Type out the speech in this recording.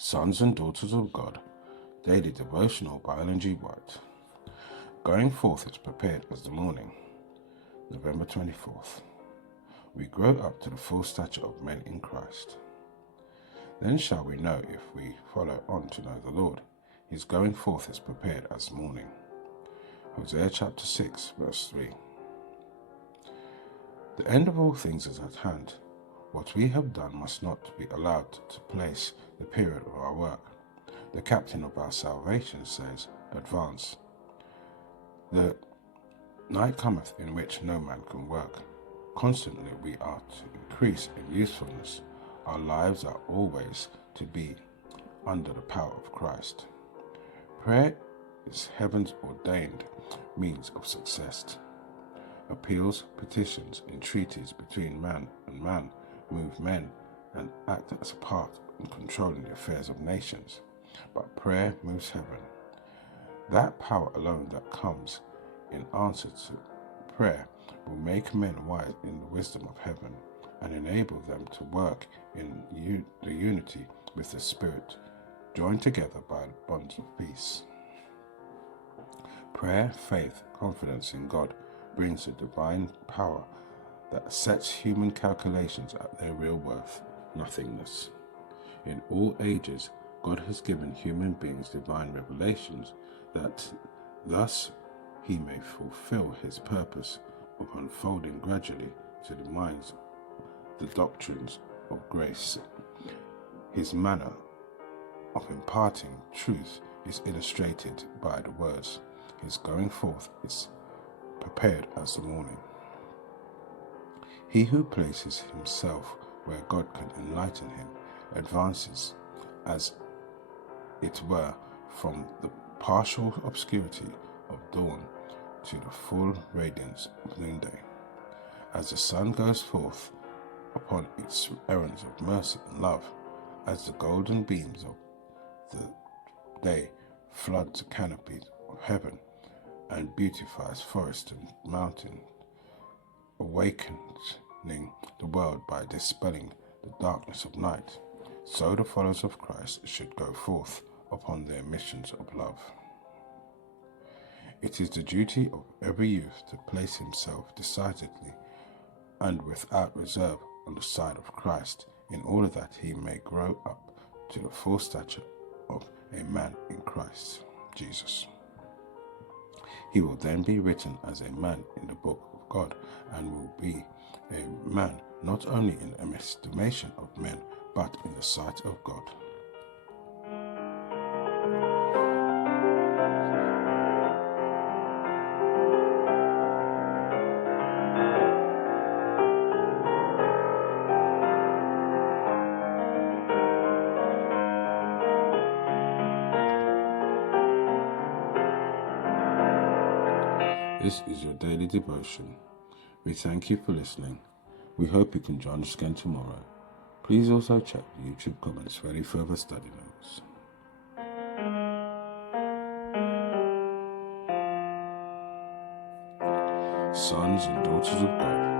Sons and Daughters of God, Daily Devotional by Ellen G. White. Going forth is prepared as the morning. November 24th. We grow up to the full stature of men in Christ. Then shall we know if we follow on to know the Lord. His going forth is prepared as morning. Hosea chapter 6, verse 3. The end of all things is at hand. What we have done must not be allowed to place the period of our work. The captain of our salvation says, advance. The night cometh in which no man can work. Constantly we are to increase in usefulness. Our lives are always to be under the power of Christ. Prayer is heaven's ordained means of success. Appeals, petitions, entreaties between man and man move men and act as a part in controlling the affairs of nations. But prayer moves heaven. That power alone that comes in answer to prayer will make men wise in the wisdom of heaven and enable them to work in the unity with the Spirit, joined together by the bonds of peace. Prayer, faith, confidence in God brings a divine power that sets human calculations at their real worth, nothingness. In all ages, God has given human beings divine revelations that thus he may fulfill his purpose of unfolding gradually to the minds the doctrines of grace. His manner of imparting truth is illustrated by the words, his going forth is prepared as the morning. He who places himself where God can enlighten him advances, as it were, from the partial obscurity of dawn to the full radiance of noonday. As the sun goes forth upon its errands of mercy and love, as the golden beams of the day flood the canopy of heaven and beautifies forest and mountain, awakening the world by dispelling the darkness of night, so the followers of Christ should go forth upon their missions of love. It is the duty of every youth to place himself decidedly and without reserve on the side of Christ, in order that he may grow up to the full stature of a man in Christ Jesus. He will then be written as a man in the book of God, and will be a man not only in the estimation of men, but in the sight of God. This is your daily devotion. We thank you for listening. We hope you can join us again tomorrow. Please also check the YouTube comments for any further study notes. Sons and Daughters of God.